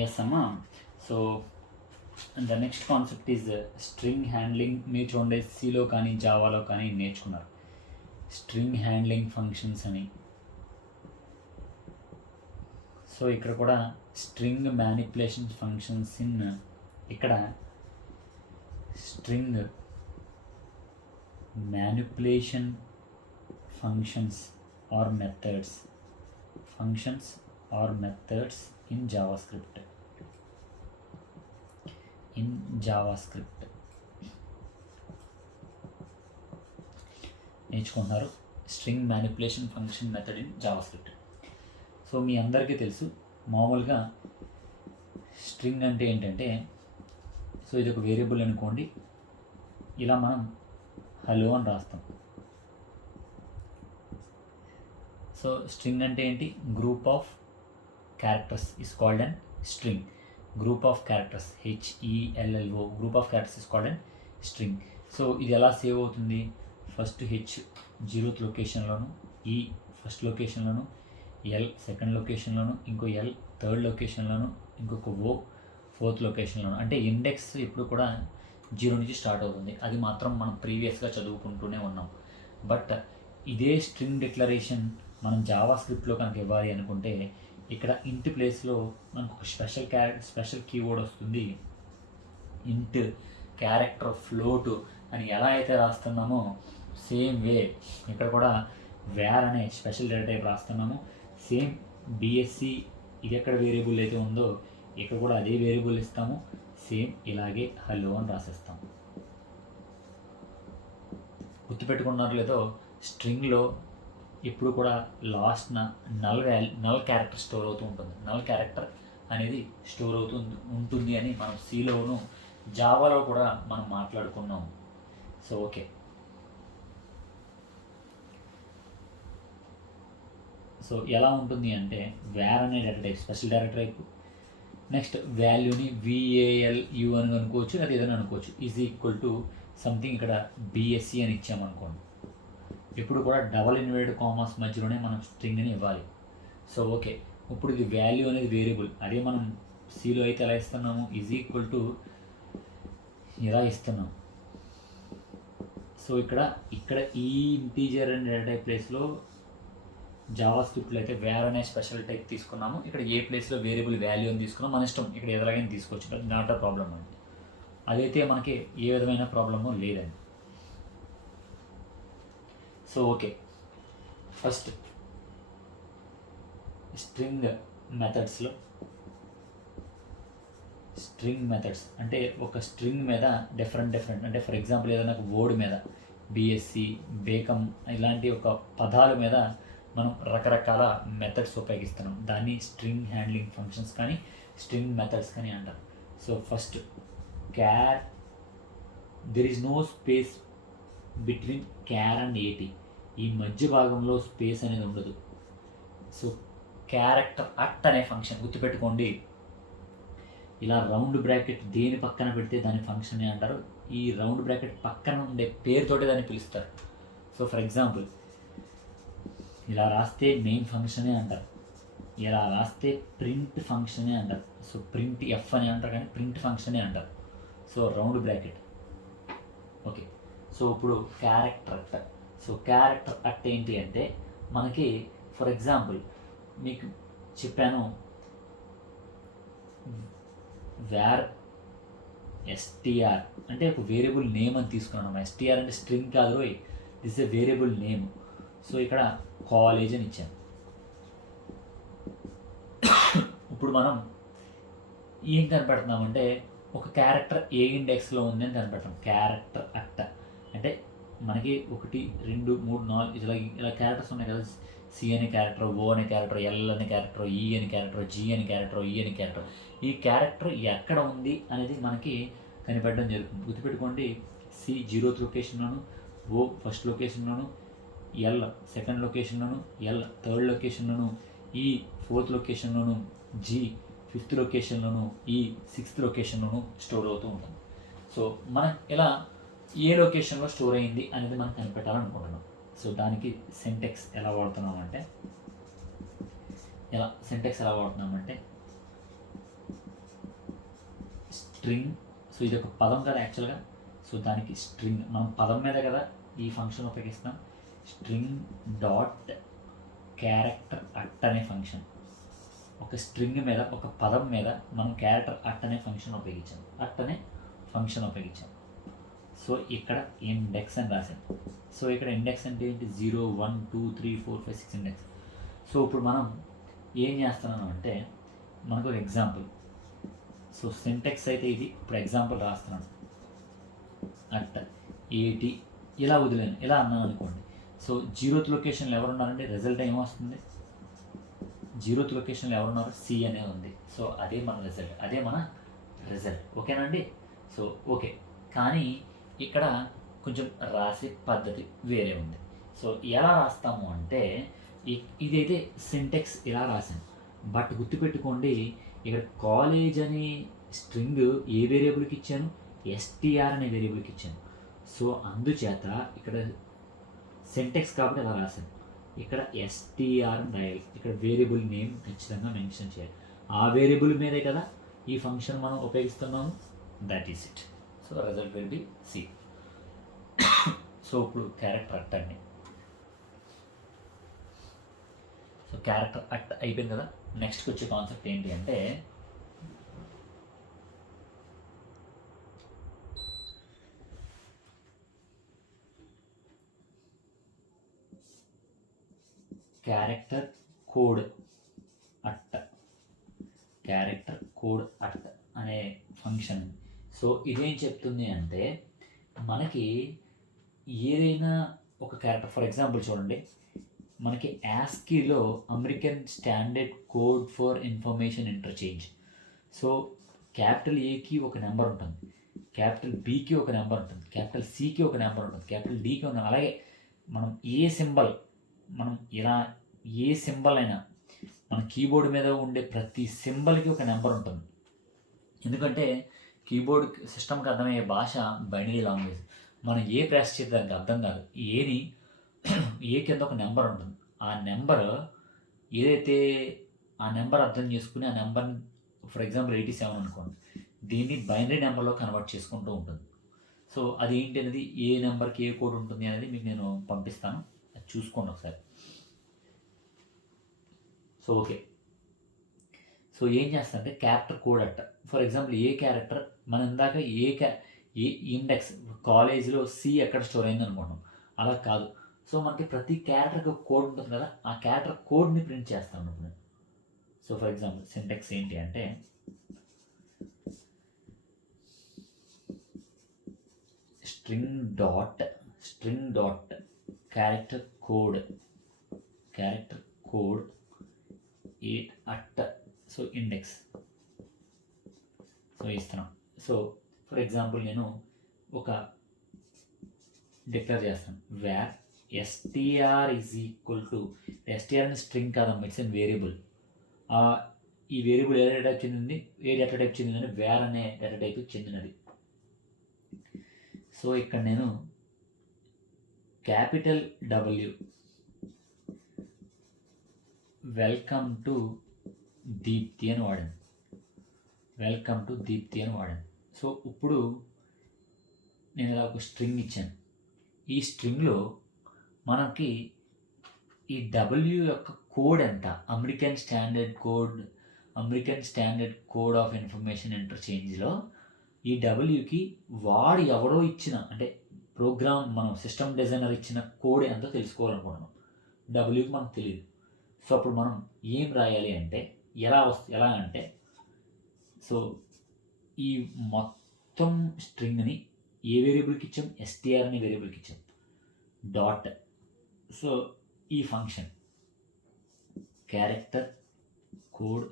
Yes, Amma. So, and the next concept is string handling. మీరు చూడండి సిలో కానీ జావాలో కానీ నేర్చుకున్నారు స్ట్రింగ్ హ్యాండ్లింగ్ ఫంక్షన్స్ అని. సో ఇక్కడ కూడా స్ట్రింగ్ మ్యానిపులేషన్ ఫంక్షన్స్ ఇన్ ఇక్కడ string manipulation functions or methods in JavaScript. నేర్చుకుంటున్నారు string manipulation function method in JavaScript. So మీ అందరికీ తెలుసు మామూలుగా స్ట్రింగ్ అంటే ఏంటంటే, సో ఇది ఒక వేరియబుల్ అనుకోండి, ఇలా మనం హలో అని రాస్తాం. సో స్ట్రింగ్ అంటే ఏంటి? Group of characters is called an string. Group of characters, HELLO, group of characters is called an string. So ఇది ఎలా సేవ్ అవుతుంది? ఫస్ట్ హెచ్ 0th లొకేషన్లోను, ఈ ఫస్ట్ లొకేషన్లోను, ఎల్ సెకండ్ లొకేషన్లోను, ఇంకో ఎల్ థర్డ్ లొకేషన్లోను, ఇంకొక ఓ 4th లొకేషన్లోను. అంటే ఇండెక్స్ ఎప్పుడు కూడా 0 నుంచి స్టార్ట్ అవుతుంది. అది మాత్రం మనం ప్రీవియస్గా చదువుకుంటూనే ఉన్నాం. బట్ ఇదే స్ట్రింగ్ డిక్లరేషన్ మనం జావాస్క్రిప్ట్లో కనుక ఇవ్వాలి అనుకుంటే, ఇక్కడ ఇంట్ ప్లేస్లో మనకు ఒక స్పెషల్ కీవర్డ్ వస్తుంది. ఇంట్ క్యారెక్టర్ ఫ్లోట్ అని ఎలా అయితే రాస్తున్నామో సేమ్ వే ఇక్కడ కూడా వేర్ అనే స్పెషల్ డేటా టైప్ రాస్తున్నాము. సేమ్ బిఎస్సి ఇది ఎక్కడ వేరియబుల్ అయితే ఉందో ఇక్కడ కూడా అదే వేరియబుల్ ఇస్తాము. సేమ్ ఇలాగే హలో అని రాసేస్తాము. గుర్తుపెట్టుకున్నారు లేదో, స్ట్రింగ్లో ఇప్పుడు కూడా లాస్ట్ నల్ క్యారెక్టర్ స్టోర్ అవుతూ ఉంటుంది. నల్ క్యారెక్టర్ అనేది స్టోర్ ఉంటుంది అని మనం సిలోను జావాలో కూడా మనం మాట్లాడుకున్నాం. సో ఓకే, సో ఎలా ఉంటుంది అంటే, వేర్ అనే data type special data type, next వాల్యూని VALU అని అనుకోవచ్చు, అది ఏదైనా అనుకోవచ్చు, ఈజ్ ఈక్వల్ టు సంథింగ్ ఇక్కడ BSC అని ఇచ్చామనుకోండి. ఇప్పుడు కూడా డబల్ ఇన్వర్టెడ్ కామాస్ మధ్యలోనే మనం స్ట్రింగ్ని ఇవ్వాలి. సో ఓకే, ఇప్పుడు ఇది వాల్యూ అనేది వేరియబుల్, అదే మనం సిలో అయితే ఎలా ఇస్తున్నాము? ఈజ్ ఈక్వల్ టు ఇలా ఇస్తున్నాం. సో ఇక్కడ ఈ ఇంటీజర్ అండ్ డేటా టైప్ ప్లేస్లో జావాస్క్రిప్ట్లో అయితే వేర్ అనే స్పెషల్ టైప్ తీసుకున్నాము. ఇక్కడ ఏ ప్లేస్లో వేరియబుల్ వాల్యూ అని తీసుకున్నాం, మన ఇష్టం, ఇక్కడ ఎలాగైనా తీసుకోవచ్చు, బట్ నాట్ అ ప్రాబ్లమ్ అండి. అదైతే మనకి ఏ విధమైన ప్రాబ్లము లేదండి. So okay, first string methods అంటే ఒక స్ట్రింగ్ మీద డిఫరెంట్ అంటే ఫర్ ఎగ్జాంపుల్ ఏదైనా ఒక వర్డ్ మీద బిఎస్సి, బేకమ్ ఇలాంటి ఒక పదాల మీద మనం రకరకాల మెథడ్స్ ఉపయోగిస్తున్నాం. దాన్ని స్ట్రింగ్ హ్యాండ్లింగ్ ఫంక్షన్స్ కానీ స్ట్రింగ్ మెథడ్స్ కానీ అంటారు. So first there is no space between char and AT. ఈ మధ్య భాగంలో స్పేస్ అనేది ఉండదు. సో క్యారెక్టర్ అట్ అనే ఫంక్షన్ గుర్తుపెట్టుకోండి, ఇలా రౌండ్ బ్రాకెట్ దేని పక్కన పెడితే దాని ఫంక్షన్ అంటారు. ఈ రౌండ్ బ్రాకెట్ పక్కన ఉండే పేరుతోటి దాన్ని పిలుస్తారు. సో ఫర్ ఎగ్జాంపుల్ ఇలా రాస్తే మెయిన్ ఫంక్షనే అంటారు, ఇలా రాస్తే ప్రింట్ ఫంక్షనే అంటారు. సో ప్రింట్ ఎఫ్ అని అంటారు, కానీ ప్రింట్ ఫంక్షనే అంటారు. So round bracket. Okay, so ఇప్పుడు క్యారెక్టర్ అట్ ఏంటి అంటే, మనకి ఫర్ ఎగ్జాంపుల్ మీకు చెప్పాను, వేర్ STR అంటే ఒక వేరియబుల్ నేమ్ అని తీసుకున్నాను. STR అంటే స్ట్రింగ్ కాదు, this A variable name. So ఇక్కడ కాలేజ్ అని ఇచ్చాను. ఇప్పుడు మనం ఏం కనిపెడుతున్నామంటే, ఒక క్యారెక్టర్ ఏ ఇండెక్స్లో ఉంది అని కనిపెడతాం. క్యారెక్టర్ అట్ అంటే మనకి 1 2 3 4 ఇలా క్యారెక్టర్స్ ఉన్నాయి కదా. సి అనే క్యారెక్టర్, ఓ అనే క్యారెక్టర్, ఎల్ అనే క్యారెక్టర్, ఈ అనే క్యారెక్టర్, జి అనే క్యారెక్టర్, ఈ అనే క్యారెక్టర్. ఈ క్యారెక్టర్ ఎక్కడ ఉంది అనేది మనకి కనిపెట్టడం జరుగుతుంది. గుర్తుపెట్టుకోండి, సి 0th లొకేషన్లోను, ఓ ఫస్ట్ లొకేషన్లోను, ఎల్ సెకండ్ లొకేషన్లోను, ఎల్ థర్డ్ లొకేషన్లోను, ఈ 4th లొకేషన్లోను, జి 5th లొకేషన్లోను, ఈ 6th లొకేషన్లోను స్టోర్ అవుతూ ఉంటుంది. సో మనం ఇలా ఏ లొకేషన్లో స్టోర్ అయింది అనేది మనం కనిపెట్టాలనుకుంటున్నాం. సో దానికి సింటెక్స్ ఎలా వాడుతున్నామంటే స్ట్రింగ్. సో ఇది ఒక పదం కదా యాక్చువల్గా. సో దానికి స్ట్రింగ్, మనం పదం మీద కదా ఈ ఫంక్షన్ ఉపయోగిస్తాం. స్ట్రింగ్ డాట్ క్యారెక్టర్ అట్ అనే ఫంక్షన్. ఒక స్ట్రింగ్ మీద, ఒక పదం మీద మనం క్యారెక్టర్ అట్ అనే ఫంక్షన్ ఉపయోగించాం. సో ఇక్కడ ఇండెక్స్ అని రాశాను. సో ఇక్కడ ఇండెక్స్ అంటే ఏంటి? 0 1 2 3 4 5 6 ఇండెక్స్. సో ఇప్పుడు మనం ఏం చేస్తున్నాను అంటే, మనకు ఒక ఎగ్జాంపుల్. సో సింటెక్స్ అయితే ఇది. ఇప్పుడు ఎగ్జాంపుల్ రాస్తున్నాను. అట్ట ఏటి ఇలా వదిలేను, ఇలా అన్నాను అనుకోండి. సో 0th లొకేషన్లో ఎవరు ఉన్నారంటే రిజల్ట్ ఏమొస్తుంది? 0th లొకేషన్లో ఎవరున్నారు? సి అనేది ఉంది. సో అదే మన రిజల్ట్. ఓకేనండి? So okay. కానీ ఇక్కడ కొంచెం రాసే పద్ధతి వేరే ఉంది. సో ఎలా రాస్తాము అంటే, ఇదైతే సింటెక్స్ ఇలా రాశాను. బట్ గుర్తుపెట్టుకోండి, ఇక్కడ కాలేజ్ అనే స్ట్రింగ్ ఏ వేరియబుల్కి ఇచ్చాను? ఎస్టీఆర్ అనే వేరియబుల్కి ఇచ్చాను. సో అందుచేత ఇక్కడ సింటెక్స్ కాబట్టి అలా రాశాను. ఇక్కడ ఎస్టీఆర్ అని రాయాలి. ఇక్కడ వేరియబుల్ నేమ్ ఖచ్చితంగా మెన్షన్ చేయాలి. ఆ వేరియబుల్ మీదే కదా ఈ ఫంక్షన్ మనం ఉపయోగిస్తున్నాము. That is it. So result will be C. So ఇప్పుడు క్యారెక్టర్ అట్ అండి. సో క్యారెక్టర్ అట్ అయిపోయింది కదా. నెక్స్ట్కి వచ్చే కాన్సెప్ట్ ఏంటి అంటే, క్యారెక్టర్ కోడ్ అట్ అనే ఫంక్షన్. సో ఇదేం చెప్తుంది అంటే, మనకి ఏదైనా ఒక క్యారెక్టర్, ఫర్ ఎగ్జాంపుల్ చూడండి, మనకి యాస్కీలో American standard code for information interchange. So capital ఏకి ఒక నెంబర్ ఉంటుంది, క్యాపిటల్ బికి ఒక నెంబర్ ఉంటుంది, క్యాపిటల్ సికి ఒక నెంబర్ ఉంటుంది, క్యాపిటల్ డికి ఒక. అలాగే మనం ఏ సింబల్ అయినా మన కీబోర్డ్ మీద ఉండే ప్రతి సింబల్కి ఒక నెంబర్ ఉంటుంది. ఎందుకంటే కీబోర్డ్ సిస్టమ్కి అర్థమయ్యే భాష బైనరీ లాంగ్వేజ్. మనం ఏ ప్రెస్ చేస్తే దానికి అర్థం కాదు. ఏ కింద ఒక నెంబర్ ఉంటుంది. ఆ నెంబర్ ఏదైతే ఆ నెంబర్ అర్థం చేసుకుని ఆ నెంబర్ని, ఫర్ ఎగ్జాంపుల్ 87 అనుకోండి, దీన్ని బైనరీ నెంబర్లో కన్వర్ట్ చేసుకుంటూ ఉంటుంది. సో అది ఏంటి అనేది, ఏ నెంబర్కి ఏ కోడ్ ఉంటుంది అనేది మీకు నేను పంపిస్తాను, అది చూసుకోండి ఒకసారి. So okay. సో ఏం చేస్తారంటే క్యారెక్టర్ కోడ్ అట్ట. ఫర్ ఎగ్జాంపుల్ ఏ క్యారెక్టర్ మనం ఇందాక ఏ ఇండెక్స్ కాలేజీలో సి ఎక్కడ స్టోర్ అయింది అనుకుంటున్నాం, అలా కాదు. సో మనకి ప్రతి క్యారెక్టర్కి ఒక కోడ్ ఉంటుంది కదా, ఆ క్యారెక్టర్ కోడ్ని ప్రింట్ చేస్తాను ఇప్పుడు. సో ఫర్ ఎగ్జాంపుల్ సింటెక్స్ ఏంటి అంటే, string dot character code at. So index. So ఇస్తున్నాం. సో ఫర్ ఎగ్జాంపుల్ నేను ఒక డిక్లేర్ చేస్తాను, var STR is equal to, STR అని స్ట్రింగ్ కాదమ్మా, ఇట్స్ ఎన్ వేరియబుల్. ఈ వేరియబుల్ ఏ డేటా టైప్ చెందింది? చెందిందంటే వేర్ అనే డేటా టైప్కి చెందినది. సో ఇక్కడ నేను capital W welcome to Deepti అని వాడాను. సో ఇప్పుడు నేను ఇలా ఒక స్ట్రింగ్ ఇచ్చాను. ఈ స్ట్రింగ్లో మనకి ఈ డబ్ల్యూ యొక్క కోడ్ ఎంత? American standard code of information ఇంటర్చేంజ్లో ఈ డబ్ల్యూకి వాడు ఎవరో ఇచ్చిన, అంటే ప్రోగ్రామ్ మనం సిస్టమ్ డిజైనర్ ఇచ్చిన కోడ్ ఎంతో తెలుసుకోవాలనుకుంటున్నాం. డబ్ల్యూకి మనకు తెలియదు. సో అప్పుడు మనం ఏం రాయాలి అంటే, ఎలా అంటే, సో ఈ మొత్తం స్ట్రింగ్ని ఏ వేరియబుల్కి ఇచ్చాం? ఎస్టీఆర్ అనే వేరియబుల్కి ఇచ్చాం. డాట్. సో ఈ ఫంక్షన్ క్యారెక్టర్ కోడ్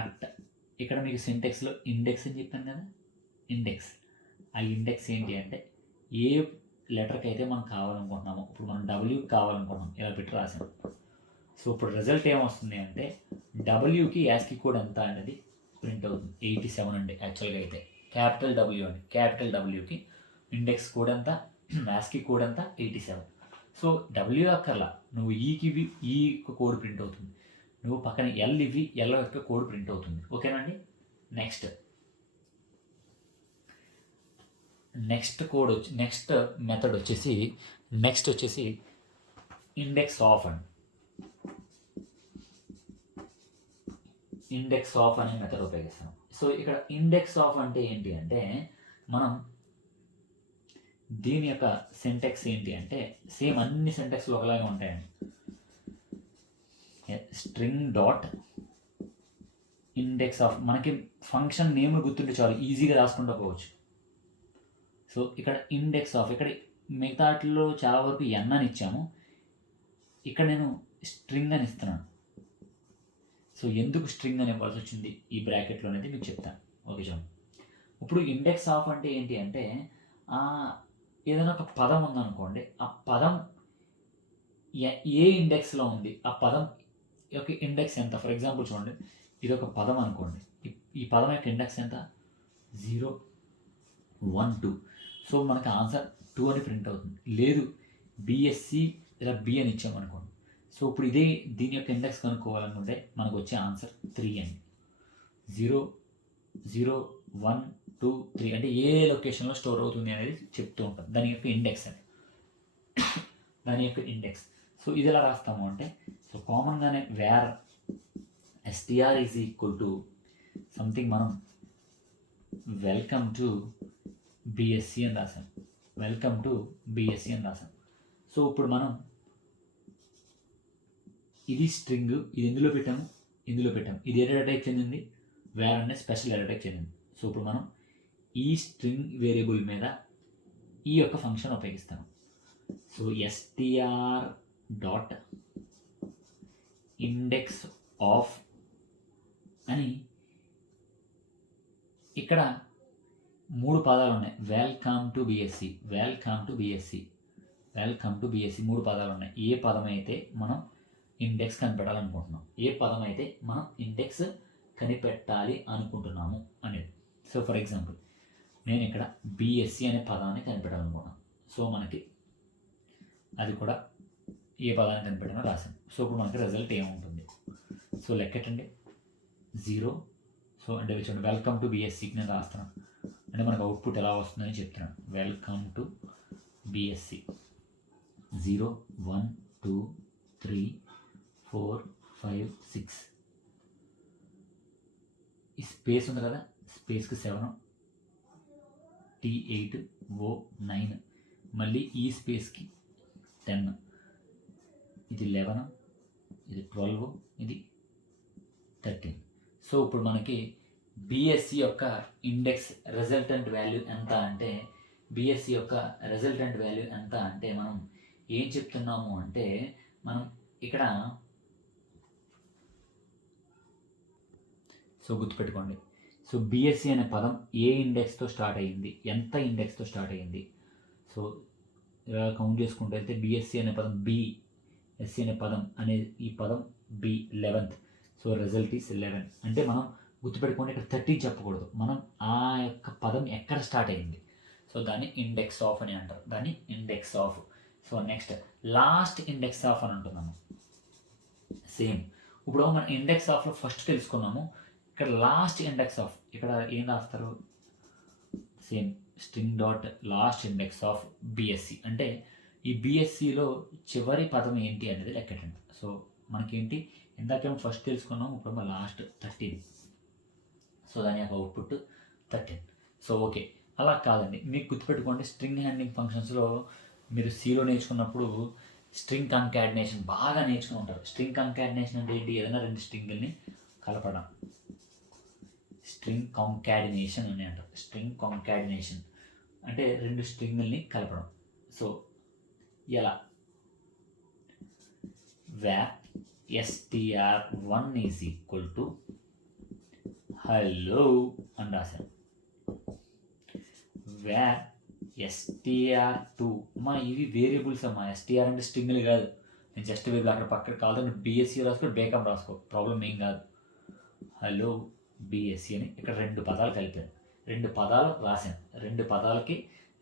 అట్. ఇక్కడ మీకు సింటెక్స్లో ఇండెక్స్ అని చెప్పాను కదా, ఆ ఇండెక్స్ ఏంటి అంటే, ఏ లెటర్కి అయితే మనం కావాలనుకుంటున్నామో, ఇప్పుడు మనం డబ్ల్యూకి కావాలనుకుంటున్నాం, ఇలా పెట్టి రాసాం. సో ఇప్పుడు రిజల్ట్ ఏమొస్తుంది అంటే, డబ్ల్యూకి యాస్కీ కోడ్ ఎంత అనేది ప్రింట్ అవుతుంది. 87 అండి యాక్చువల్గా అయితే. క్యాపిటల్ డబ్ల్యూకి ఇండెక్స్ కోడ్ ఎంత, యాస్కీ కోడ్ ఎంత? 87. సో డబ్ల్యూ అక్కర్లా, నువ్వు ఈ కోడ్ ప్రింట్ అవుతుంది, నువ్వు పక్కన ఎల్ యొక్క కోడ్ ప్రింట్ అవుతుంది. ఓకేనండి. నెక్స్ట్ నెక్స్ట్ మెథడ్ వచ్చేసి ఇండెక్స్ ఆఫ్ అండి. ఇండెక్స్ ఆఫ్ అనే మెథడ్ ఉపయోగిస్తాం. సో ఇక్కడ ఇండెక్స్ ఆఫ్ అంటే ఏంటి అంటే మనం దీని యొక్క సింటాక్స్ ఏంటి అంటే సేమ్ అన్ని సింటాక్స్లు ఒకలాగే ఉంటాయండి. స్ట్రింగ్ డాట్ ఇండెక్స్ ఆఫ్, మనకి ఫంక్షన్ నేమ్ గుర్తుంటే చాలు, ఈజీగా రాసుకుంటూ పోవచ్చు. సో ఇక్కడ ఇండెక్స్ ఆఫ్, ఇక్కడ మిగతాట్లో చాలా వరకు ఎన్ అని ఇచ్చాము, ఇక్కడ నేను స్ట్రింగ్ అని ఇస్తున్నాను. సో ఎందుకు స్ట్రింగ్ అని ఇవ్వాల్సి వచ్చింది ఈ బ్రాకెట్లో అనేది మీకు చెప్తాను. ఓకే చూడండి, ఇప్పుడు ఇండెక్స్ ఆఫ్ అంటే ఏంటి అంటే ఏదైనా ఒక పదం ఉందనుకోండి, ఆ పదం ఏ ఇండెక్స్లో ఉంది, ఆ పదం యొక్క ఇండెక్స్ ఎంత. ఫర్ ఎగ్జాంపుల్ చూడండి, ఇది ఒక పదం అనుకోండి, ఈ పదం యొక్క ఇండెక్స్ ఎంత, 0 1 2. సో మనకి ఆన్సర్ 2 అని ప్రింట్ అవుతుంది. లేదు బిఎస్సి ఇలా బి అని ఇచ్చామనుకోండి, సో ఇప్పుడు దీని యొక్క ఇండెక్స్ కనుక్కోవాలనుకుంటే మనకు వచ్చే ఆన్సర్ 3 అని. 0 0 1 2 3 అంటే ఏ లొకేషన్లో స్టోర్ అవుతుంది అనేది చెప్తూ ఉంటాం, దాని యొక్క ఇండెక్స్ అని, దాని యొక్క ఇండెక్స్. సో ఇది ఎలా రాస్తాము అంటే, సో కామన్గానే where str is equal to something, మనం వెల్కమ్ టు బిఎస్సి అని రాసాం, వెల్కమ్ టు బిఎస్సి అని రాసాం. సో ఇప్పుడు మనం ఇది స్ట్రింగ్, ఇది ఇందులో పెట్టాము, ఇది ఏ డేటా టైప్ చెందింది, వేర్ అనే స్పెషల్ డేటా టైప్ చెందింది. సో ఇప్పుడు మనం ఈ స్ట్రింగ్ వేరియబుల్ మీద ఈ యొక్క ఫంక్షన్ ఉపయోగిస్తాము. So str dot index of అని, ఇక్కడ 3 పదాలు ఉన్నాయి, welcome to BSc, welcome to BSc, welcome to BSc, 3 పదాలు ఉన్నాయి. ఏ పదం అయితే మనం ఇండెక్స్ కనిపెట్టాలనుకుంటున్నాం, ఏ పదం అయితే మనం ఇండెక్స్ కనిపెట్టాలి అనుకుంటున్నాము అనేది. సో ఫర్ ఎగ్జాంపుల్ నేను ఇక్కడ బిఎస్సి అనే పదాన్ని కనిపెట్టాలనుకుంటున్నాను. సో మనకి అది కూడా ఏ పదాన్ని కనిపెట్టానో రాశాను. సో ఇప్పుడు మనకి రిజల్ట్ ఏముంటుంది, సో లెక్కెట్టండి 0. సో అంటే చూడండి, వెల్కమ్ టు బిఎస్సికి నేను రాస్తున్నాను అంటే మనకు అవుట్పుట్ ఎలా వస్తుందని చెప్తున్నాను. వెల్కమ్ టు బిఎస్సి 0 1 2 3 4 5 6, ఈ స్పేస్ ఉంది కదా, స్పేస్కి 7, T8 O 9, మళ్ళీ ఈ స్పేస్కి 10, ఇది 11, ఇది 12, ఇది 13. సో ఇప్పుడు మనకి బిఎస్సి యొక్క ఇండెక్స్ రిజల్టెంట్ వాల్యూ ఎంత అంటే, బిఎస్సి యొక్క రిజల్టెంట్ వాల్యూ ఎంత అంటే మనం ఏం చెప్తున్నాము అంటే, మనం ఇక్కడ సో గుర్తుపెట్టుకోండి, సో బిఎస్సి అనే పదం ఏ ఇండెక్స్తో స్టార్ట్ అయ్యింది, ఎంత ఇండెక్స్తో స్టార్ట్ అయ్యింది. సో ఇలా కౌంట్ చేసుకుంటూ అయితే బిఎస్సి అనే పదం బిఎస్సి అనే పదం అనే ఈ పదం B 11th, so result is 11. అంటే మనం గుర్తుపెట్టుకోండి, ఇక్కడ 13 చెప్పకూడదు, మనం ఆ యొక్క పదం ఎక్కడ స్టార్ట్ అయ్యింది, సో దాన్ని ఇండెక్స్ ఆఫ్ అని అంటారు, దాన్ని index of. So next last index of అని అంటున్నాము. సేమ్ ఇప్పుడు మనం ఇండెక్స్ ఆఫ్లో ఫస్ట్ తెలుసుకున్నాము, ఇక్కడ లాస్ట్ ఇండెక్స్ ఆఫ్, ఇక్కడ ఏం రాస్తారు, same string dot last index of BSc, అంటే ఈ బిఎస్సిలో చివరి పదం ఏంటి అనేది లెక్కటండి. సో మనకేంటి, ఇందాకేమో ఫస్ట్ తెలుసుకున్నాము, ఇప్పుడు లాస్ట్ 13, సో దాని యొక్క అవుట్పుట్ 13. సో ఓకే, అలా కాదండి, మీకు గుర్తుపెట్టుకోండి, స్ట్రింగ్ హ్యాండ్లింగ్ ఫంక్షన్స్లో మీరు సిలో నేర్చుకున్నప్పుడు స్ట్రింగ్ కంకాడినేషన్ బాగా నేర్చుకుని ఉంటారు. స్ట్రింగ్ కంకాడినేషన్ అంటే ఏంటి, ఏదైనా 2 స్ట్రింగుల్ని కలపడం, స్ట్రింగ్ కాంకాడినేషన్ అని అంటారు. స్ట్రింగ్ కాంకాడినేషన్ అంటే 2 స్ట్రింగుల్ని కలపడం. సో ఎలా, var str1 is equal to hello అని రాశాను, వేర్ str2, మా ఇవి వేరియబుల్స్ అమ్మా, str అంటే స్ట్రింగ్లు కాదు, నేను జస్ట్ వేరే అక్కడ పక్కన కాదు, బిఎస్సి రాసుకో, బేకం రాసుకో, ప్రాబ్లం ఏం కాదు. హలో బిఎస్సి అని ఇక్కడ 2 పదాలు కలిపాను, 2 పదాలు రాశాను, 2 పదాలకి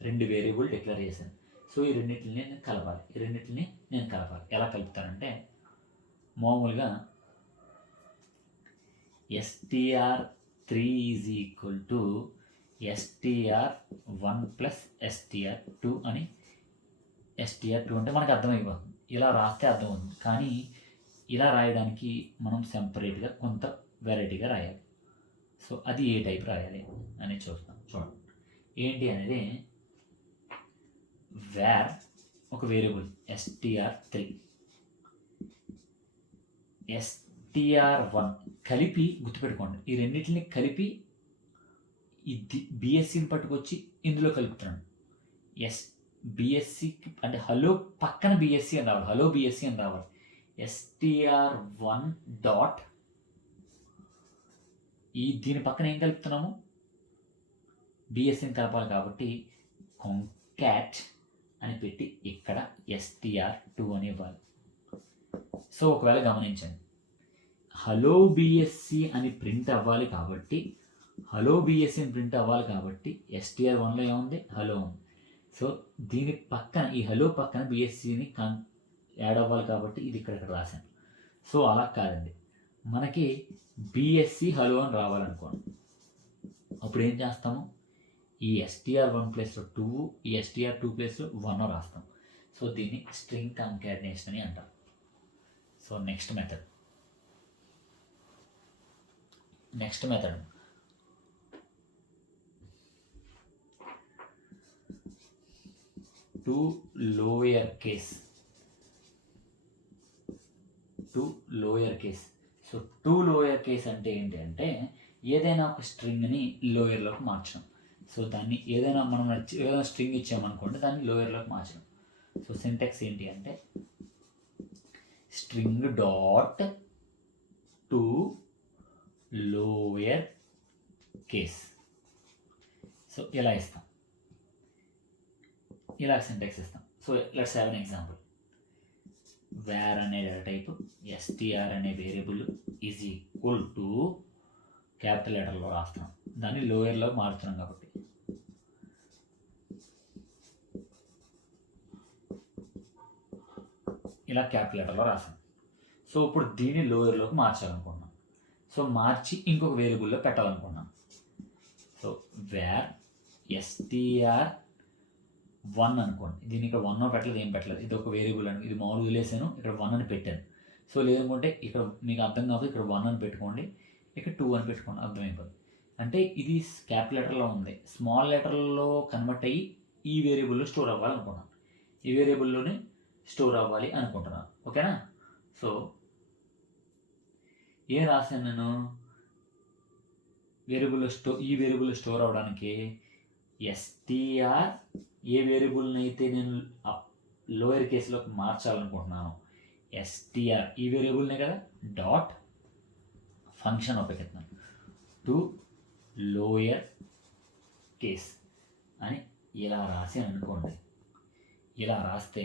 2 వేరియబుల్ డిక్లేర్ చేశాను. సో ఈ రెండింటిని నేను కలపాలి. ఎలా కలుపుతానంటే, మామూలుగా str3 is equal to str1 plus str2 అని. str2 అంటే మనకు అర్థమైపోతుంది, ఇలా రాస్తే అర్థమవుతుంది. కానీ ఇలా రాయడానికి మనం సెపరేట్గా కొంత వెరైటీగా రాయాలి. సో అది ఏ టైప్ రాయాలి అని చూస్తాం. చూడండి ఏంటి అనేది, వేర్ ఒక వేరియబుల్ str3 str1 కలిపి గుర్తుపెట్టుకోండి, ఈ రెండింటిని కలిపి ఇది బిఎస్సిని పట్టుకొచ్చి ఇందులో కలుపుతున్నాను. బిఎస్సి అంటే హలో పక్కన బిఎస్సి అని రావాలి, హలో బిఎస్సి అని రావాలి. str1 డాట్ దీని పక్కన ఏం కలుపుతున్నాము, బిఎస్సిని కలపాలి కాబట్టి కాంకాట్ అని పెట్టి ఇక్కడ str2 అని ఇవ్వాలి. సో ఒకవేళ గమనించండి, హలో బిఎస్సి అని ప్రింట్ అవ్వాలి కాబట్టి, హలో బిఎస్సి అని ప్రింట్ అవ్వాలి కాబట్టి str1లో ఏముంది, హలో ఉంది. సో దీని పక్కన ఈ హలో పక్కన బిఎస్సిని యాడ్ అవ్వాలి కాబట్టి ఇది ఇక్కడ రాశాను. సో అలా కాదండి, మనకి బిఎస్సి హలో అని రావాలనుకోండి, అప్పుడు ఏం చేస్తాము, ఈ str1 ప్లేస్లో 2, ఈ str2 ప్లేస్లో 1 రాస్తాం. సో దీన్ని స్ట్రింగ్ కాంకాటినేషన్ అని అంటారు. So next method 2 lower case. So 2 lower case అంటే ఏంటి అంటే, ఏదైనా ఒక స్ట్రింగ్ని లోయర్లోకి మార్చడం. సో దాన్ని ఏదైనా మనం ఏదైనా స్ట్రింగ్ ఇచ్చామనుకోండి, దాన్ని లోయర్లోకి మార్చడం. సో సింటాక్స్ ఏంటి అంటే, string dot 2 lower case. So ఇలా ఇస్తాం, ఇలా సింటాక్స్ ఇస్తాం. So let's have an example. Var అనే డేటా టైప్, str అనే variable is equal to capital లెటర్లో రాస్తున్నాం, దాన్ని లోయర్లో మారుతున్నాం కాబట్టి ఇలా క్యాపిటల్ లెటర్లో రాసాం. సో ఇప్పుడు దీన్ని లోయర్లోకి మార్చాలనుకున్నాం. సో మార్చి ఇంకొక వేరియబుల్లో పెట్టాలనుకున్నాం. సో వేర్ str1 అనుకోండి, దీన్ని ఇక్కడ 1 పెట్టలేదు, ఏం పెట్టలేదు, ఇది ఒక వేరియబుల్ అని, ఇది మామూలు వదిలేసాను, ఇక్కడ 1 అని పెట్టాను. సో లేదనుకుంటే ఇక్కడ మీకు అర్థం కాదు, ఇక్కడ 1 అని పెట్టుకోండి, ఇక్కడ 2 అని పెట్టుకోండి, అర్థమైపోతుంది. అంటే ఇది క్యాపిటల్ లెటర్లో ఉంది, స్మాల్ లెటర్లో కన్వర్ట్ అయ్యి ఈ వేరియబుల్లో స్టోర్ అవ్వాలనుకున్నాను, ఈ వేరియబుల్లోనే స్టోర్ అవ్వాలి అనుకుంటున్నాను. ఓకేనా? సో ఏం రాశాను నేను, ఈ వేరియబుల్లో స్టోర్ అవ్వడానికి str ఏ వేరియబుల్ని అయితే నేను లోయర్ కేసులోకి మార్చాలనుకుంటున్నాను, str ఈ వేరియబుల్నే కదా, డాట్ ఫంక్షన్ ఉపయోగిస్తున్నాను 2 లోయర్ కేస్ అని ఇలా రాసి అనుకోండి. ఇలా రాస్తే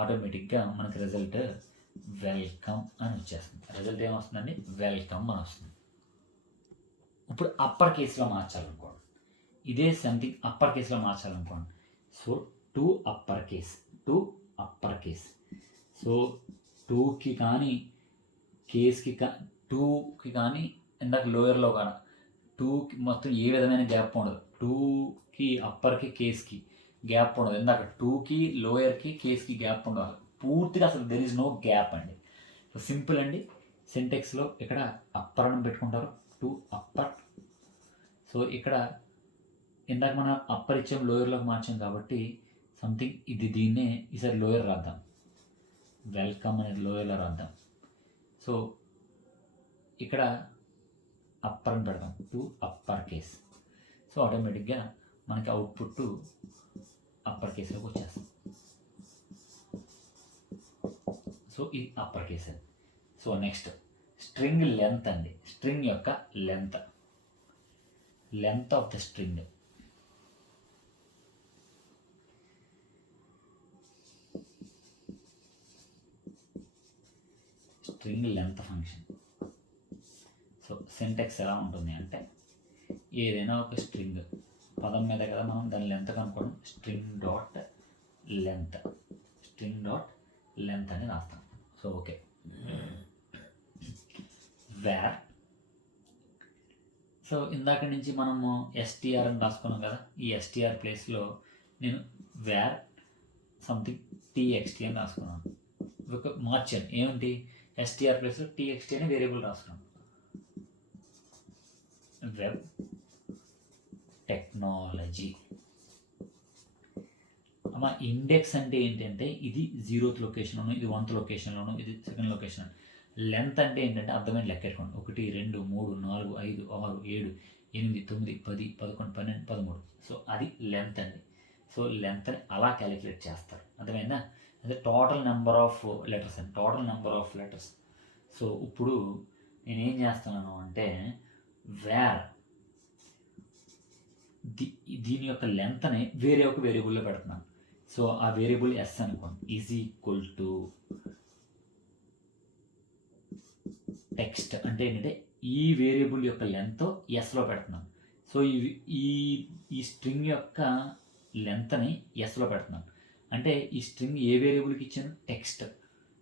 ఆటోమేటిక్గా మనకి రిజల్ట్ వెల్కమ్ అని వచ్చేస్తుంది. రిజల్ట్ ఏమొస్తుందండి, వెల్కమ్ అని వస్తుంది. ఇప్పుడు అప్పర్ కేసులో మార్చాలనుకోండి, ఇదే సంథింగ్ అప్పర్ కేసులో మార్చాలనుకోండి. So 2 upper case. సో 2కి కానీ కేస్కి 2కి కానీ ఇందాక లోయర్లో కానీ 2కి మొత్తం ఏ విధమైన గ్యాప్ ఉండదు. 2కి అప్పర్కి కేస్కి గ్యాప్ ఉండదు. ఇందాక 2కి లోయర్కి కేస్కి గ్యాప్ ఉండదు, పూర్తిగా అసలు దెర్ ఈజ్ నో గ్యాప్ అండి. సో సింపుల్ అండి. సింటెక్స్లో ఇక్కడ అప్పర్ అని పెట్టుకుంటారు, 2 అప్పర్. సో ఇక్కడ ఇందాక మనం అప్పర్ ఇచ్చాం, లోయర్లోకి మార్చాం కాబట్టి సంథింగ్ ఇది దీన్నే ఈసారి లోయర్ రాద్దాం, వెల్కమ్ అనేది లోయర్లో రాద్దాం. సో ఇక్కడ అప్పర్ అని పెడదాం, 2 అప్పర్ కేస్. సో ఆటోమేటిక్గా మనకి అవుట్పుట్ అప్పర్ కేసులోకి వచ్చేస్తుంది. సో ఇది అప్పర్ కేస్ అది. సో నెక్స్ట్ స్ట్రింగ్ లెంత్ అండి. స్ట్రింగ్ యొక్క length of the string. String length function. So syntax ఎలా ఉంటుంది అంటే, ఏదైనా ఒక స్ట్రింగ్ పదం మీద కదా మనం దాని లెంత్ కనుక్కోవడం, స్ట్రింగ్ డాట్ లెంత్ అని రాస్తాం. So okay, wear. సో ఇందాక నుంచి మనము ఎస్టీఆర్ అని రాసుకున్నాం కదా, ఈ ఎస్టీఆర్ ప్లేస్లో నేను వేర్ సంథింగ్ టీఎక్స్టీ అని రాసుకున్నాను. ఒక మార్చాను, ఏమిటి ఎస్టీఆర్ ప్లేస్లో టీఎక్స్టీ అనే వేరియబుల్ రాసుకున్నాను. Web technology. అమ్మ ఇండెక్స్ అంటే ఏంటంటే ఇది 0th లొకేషన్లోను, ఇది 1th లొకేషన్లోను, ఇది 2nd లొకేషన్. లెంత్ అంటే ఏంటంటే అర్థమైన లెక్క పెట్టుకోండి. 1 2 3 4 5 6 7 8 9 10 11 12 13. సో అది లెంత్ అండి. సో లెంత్ని అలా క్యాలిక్యులేట్ చేస్తారు, అర్థమైందా? అదే టోటల్ నెంబర్ ఆఫ్ లెటర్స్ అండి, total number of letters. So ఇప్పుడు నేనేం చేస్తున్నాను అంటే వేర్ దీని యొక్క లెంత్ని వేరే ఒక వేరియబుల్లో పెడుతున్నాను. సో ఆ వేరియబుల్ ఎస్ అనుకోండి, ఈజ్ ఈక్వల్ టు టెక్స్ట్. అంటే ఏంటంటే ఈ వేరియబుల్ యొక్క లెంత్ ఎస్లో పెడుతున్నాను. సో ఈ స్ట్రింగ్ యొక్క లెంత్ని ఎస్లో పెడుతున్నాను. అంటే ఈ స్ట్రింగ్ ఏ వేరియబుల్కి ఇచ్చాను? టెక్స్ట్.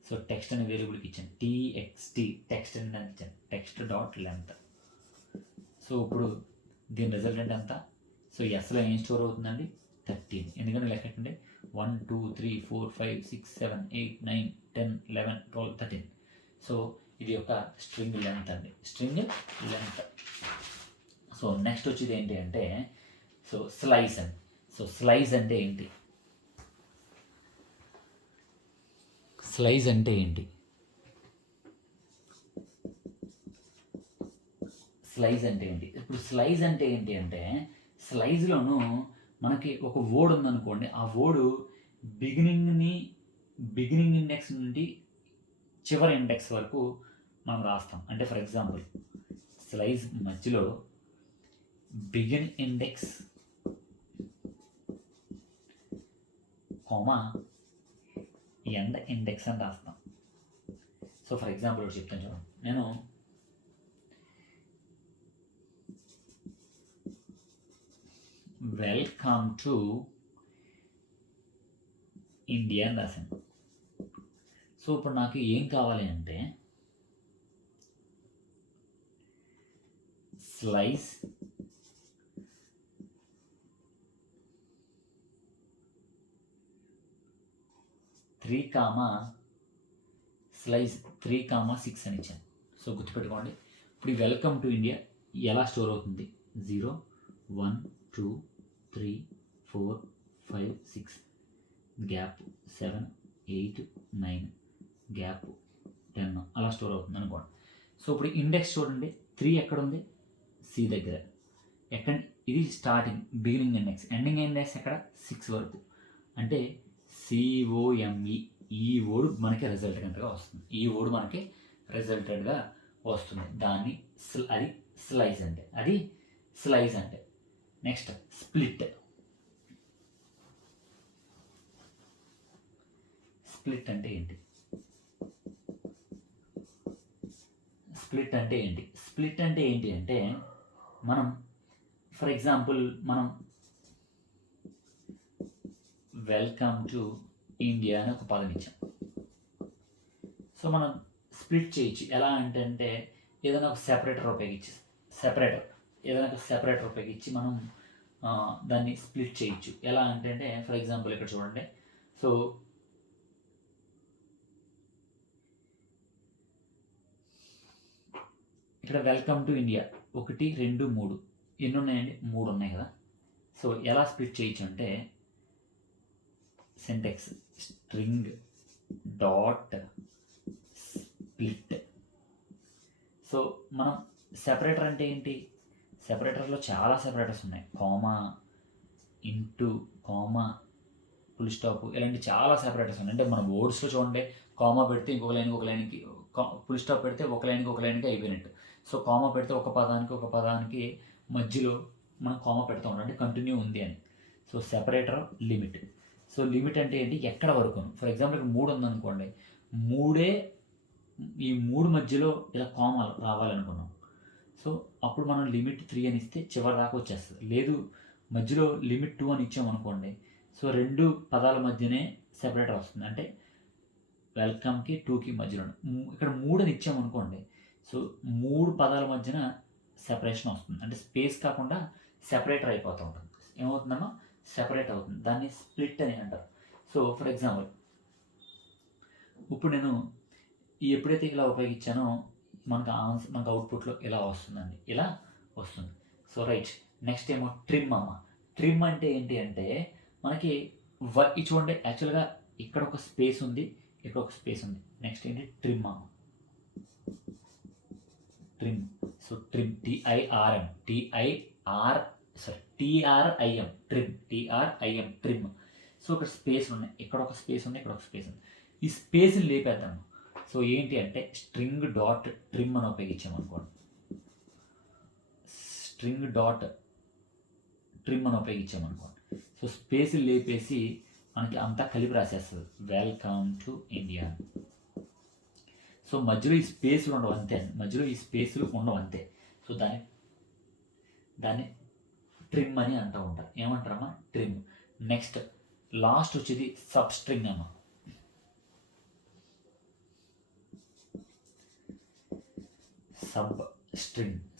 సో టెక్స్ట్ అనే వేరియబుల్కి ఇచ్చాను, టీఎక్స్టీ టెక్స్ట్ అని ఇచ్చాను, టెక్స్ట్ డాట్ లెంత్. సో ఇప్పుడు దీని రిజల్టెంట్ ఎంత? సో ఎస్లో ఏం స్టోర్ అవుతుందండి? 13. ఎందుకంటే లెక్క పెట్టండి, 1 2 3 4 5 6 7 8 9 10 11 12 13. సో ఇది ఒక స్ట్రింగ్ లెంత్ అండి, స్ట్రింగ్ లెంత్. సో నెక్స్ట్ వచ్చేది ఏంటి అంటే సో స్లైస్ అండి. సో స్లైస్ అంటే ఏంటి? స్లైస్ అంటే ఏంటి? స్లైస్ అంటే ఏంటి? ఇప్పుడు స్లైస్ అంటే ఏంటి అంటే స్లైజ్లోను మనకి ఒక వర్డ్ ఉందనుకోండి, ఆ వర్డ్ బిగినింగ్ ఇండెక్స్ నుండి చివరి ఇండెక్స్ వరకు మనం రాస్తాం. అంటే ఫర్ ఎగ్జాంపుల్ స్లైజ్ మధ్యలో begin index comma end index అని రాస్తాం. సో ఫర్ ఎగ్జాంపుల్ ఒకటి చెప్తాను చూడండి, నేను వెల్కమ్ టు ఇండియా అని రాశాను. సో ఇప్పుడు నాకు ఏం కావాలి అంటే స్లైస్ స్లైస్ 3,6 అని ఇచ్చాను. సో గుర్తుపెట్టుకోండి, ఇప్పుడు వెల్కమ్ టు ఇండియా ఎలా స్టోర్ అవుతుంది? 0 1 2 3 4 5 6 గ్యాప్ 7 8 9 గ్యాప్ 10 అలా స్టోర్ అవుతుంది అనుకోండి. సో ఇప్పుడు ఇండెక్స్ చూడండి, 3 ఎక్కడ ఉంది? సి దగ్గర. ఎక్కడ? ఇది starting beginning index. Ending index ఎక్కడ? 6 వరకు. అంటే COME ఈ వర్డ్ మనకి రిజల్టెంట్గా వస్తుంది, ఈ వర్డ్ మనకి రిజల్టెడ్గా వస్తుంది. దాన్ని అది స్లైస్ అంటే, అది స్లైస్ అంటే. Next split. స్ప్లిట్ అంటే ఏంటి? స్ప్లిట్ అంటే ఏంటి? స్ప్లిట్ అంటే ఏంటి అంటే మనం ఫర్ ఎగ్జాంపుల్ మనం వెల్కమ్ టు ఇండియా అని ఒక పదం ఇచ్చాం. సో మనం స్ప్లిట్ చేయొచ్చు. ఎలా అంటే ఏదైనా ఒక సెపరేటర్ ఉపయోగించి మనం దాన్ని స్ప్లిట్ చేయొచ్చు. ఎలా అంటే ఫర్ ఎగ్జాంపుల్ ఇక్కడ చూడండి, సో ఇక్కడ వెల్కమ్ టు ఇండియా 1 2 3 ఎన్ని ఉన్నాయండి? 3 ఉన్నాయి కదా. సో ఎలా స్ప్లిట్ చేయొచ్చు అంటే syntax string dot split. So మనం సెపరేటర్ అంటే ఏంటి? సెపరేటర్లో చాలా సెపరేటర్స్ ఉన్నాయి, comma into comma full stop ఇలాంటి చాలా సెపరేటర్స్ ఉన్నాయి. అంటే మన వర్డ్స్లో చూడండి, కామా పెడితే ఇంకొక లైన్కి ఫుల్ స్టాప్ పెడితే ఒక లైన్కి అయిపోయినట్టు. సో కామా పెడితే ఒక పదానికి మధ్యలో మనం కామా పెడతా ఉంటాం, అంటే కంటిన్యూ ఉంది అని. So separator limit. So limit అంటే ఏంటి? ఎక్కడ వరకు? ఫర్ ఎగ్జాంపుల్ ఇక్కడ 3 ఉందనుకోండి, 3 ఈ 3 మధ్యలో ఇలా కామాలు రావాలనుకున్నాం. సో అప్పుడు మనం లిమిట్ 3 అని ఇస్తే చివరి దాకా వచ్చేస్తుంది. లేదు మధ్యలో లిమిట్ 2 అని ఇచ్చామనుకోండి, సో 2 పదాల మధ్యనే సెపరేటర్ వస్తుంది. అంటే వెల్కమ్కి 2కి మధ్యలో ఇక్కడ 3 అని ఇచ్చామనుకోండి, సో 3 పదాల మధ్యన సెపరేషన్ వస్తుంది, అంటే స్పేస్ కాకుండా సెపరేటర్ అయిపోతూ ఉంటుంది. ఏమవుతుందమ్మా? సెపరేట్ అవుతుంది. దాన్ని స్ప్లిట్ అని అంటారు. సో ఫర్ ఎగ్జాంపుల్ ఇప్పుడు నేను ఎప్పుడైతే ఇలా ఉపయోగించానో మనకు అవుట్పుట్లో ఇలా వస్తుందండి, ఇలా వస్తుంది. సో రైట్, నెక్స్ట్ ఏమో ట్రిమ్ అమ్మ. ట్రిమ్ అంటే ఏంటి అంటే మనకి ఇది చూడండి, యాక్చువల్గా ఇక్కడ ఒక స్పేస్ ఉంది, ఇక్కడ ఒక స్పేస్ ఉంది. నెక్స్ట్ ఏంటి? ట్రిమ్ అమ్మ. Trim. So trim, TRIM, trim. So ఇక్కడ స్పేస్ ఉన్నాయి, ఇక్కడ ఒక స్పేస్ ఉంది, ఇక్కడ ఒక స్పేస్ ఉంది. ఈ స్పేస్ని లేపేద్దాము. సో ఏంటి అంటే స్ట్రింగ్ డాట్ ట్రిమ్ అని ఉపయోగించామనుకోండి, స్ట్రింగ్ డాట్ ట్రిమ్ అని ఉపయోగించామనుకోండి. సో స్పేస్ లేపేసి మనకి అంతా కలిపి రాసేస్తుంది, వెల్కమ్ టు ఇండియా. సో మధ్యలో ఈ స్పేస్లు ఉండవు అంతే, మధ్యలో ఈ స్పేస్లు ఉండవు అంతే. సో దాన్ని ట్రిమ్ అని అంటూ ఉంటారు. ఏమంటారమ్మా? ట్రిమ్. నెక్స్ట్ లాస్ట్ వచ్చేది సబ్ స్ట్రింగ్ అమ్మ.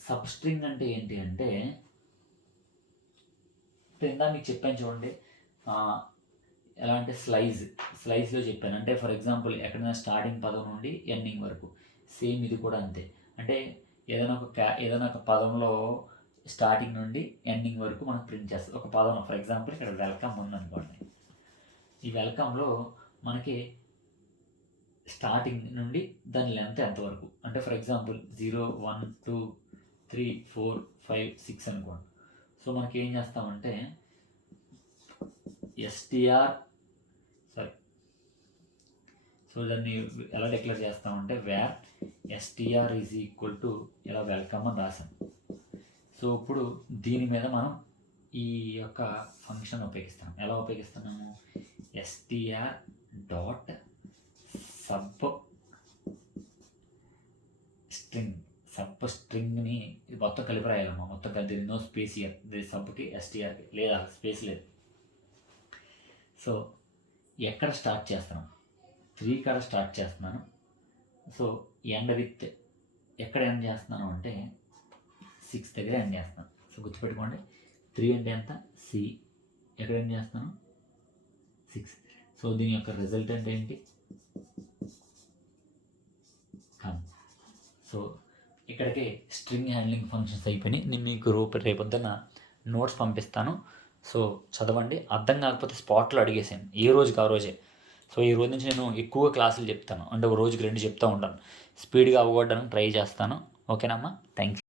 సబ్ స్ట్రింగ్ అంటే ఏంటి అంటే ఇందా మీకు చెప్పాను చూడండి, ఎలా అంటే స్లైజ్లో చెప్పాను. అంటే ఫర్ ఎగ్జాంపుల్ ఎక్కడైనా స్టార్టింగ్ పదం నుండి ఎండింగ్ వరకు సేమ్ ఇది కూడా అంతే. అంటే ఏదైనా ఒక పదంలో స్టార్టింగ్ నుండి ఎండింగ్ వరకు మనం ప్రింట్ చేస్తాం. ఒక పదం ఫర్ ఎగ్జాంపుల్ ఇక్కడ వెల్కమ్ ఉందనుకోండి, ఈ వెల్కమ్లో మనకి స్టార్టింగ్ నుండి దాని లెంత్ ఎంతవరకు, అంటే ఫర్ ఎగ్జాంపుల్ 0, 1, 2, 3, 4, 5, 6 అనుకోండి. సో మనకి ఏం చేస్తామంటే సో దాన్ని ఎలా డిక్లేర్ చేస్తామంటే var STR is equal to ఇలా వెల్కమ్ అని రాసాం. సో ఇప్పుడు దీని మీద మనం ఈ యొక్క ఫంక్షన్ ఉపయోగిస్తాం. ఎలా ఉపయోగిస్తున్నాము? STR డాట్ సబ్ స్ట్రింగ్ని మొత్తం కలిపి రాయాలమ్మా. మొత్తం కలిపి నో స్పేస్ ఇయర్, సబ్కి STRకి లేదా స్పేస్ లేదు. సో ఎక్కడ స్టార్ట్ చేస్తున్నాను? 3 కాడ స్టార్ట్ చేస్తున్నాను. సో ఎండ్ విత్ ఎక్కడ ఎండ్ చేస్తున్నాను అంటే 6 దగ్గర ఎండ్ చేస్తున్నాను. సో గుర్తుపెట్టుకోండి, 3 అంటే ఎంత? C. ఎక్కడ ఎండ్ చేస్తాను? 6. సో దీని యొక్క రిజల్టెంట్ ఏంటి? కమ్. సో ఇక్కడికి స్ట్రింగ్ హ్యాండ్లింగ్ ఫంక్షన్స్ అయిపోయినాయి. నేను మీకు రేపొద్దున నోట్స్ పంపిస్తాను. సో చదవండి. అర్థం కాకపోతే స్పాట్లో అడిగేసాను, ఏ రోజుకి ఆ రోజే. సో ఈ రోజు నుంచి నేను ఎక్కువ క్లాసులు చెప్తాను, అంటే ఒక రోజుకి 2 చెప్తూ ఉంటాను. స్పీడ్గా అవ్వగొట్టడానికి ట్రై చేస్తాను. ఓకేనమ్మా? Thank you.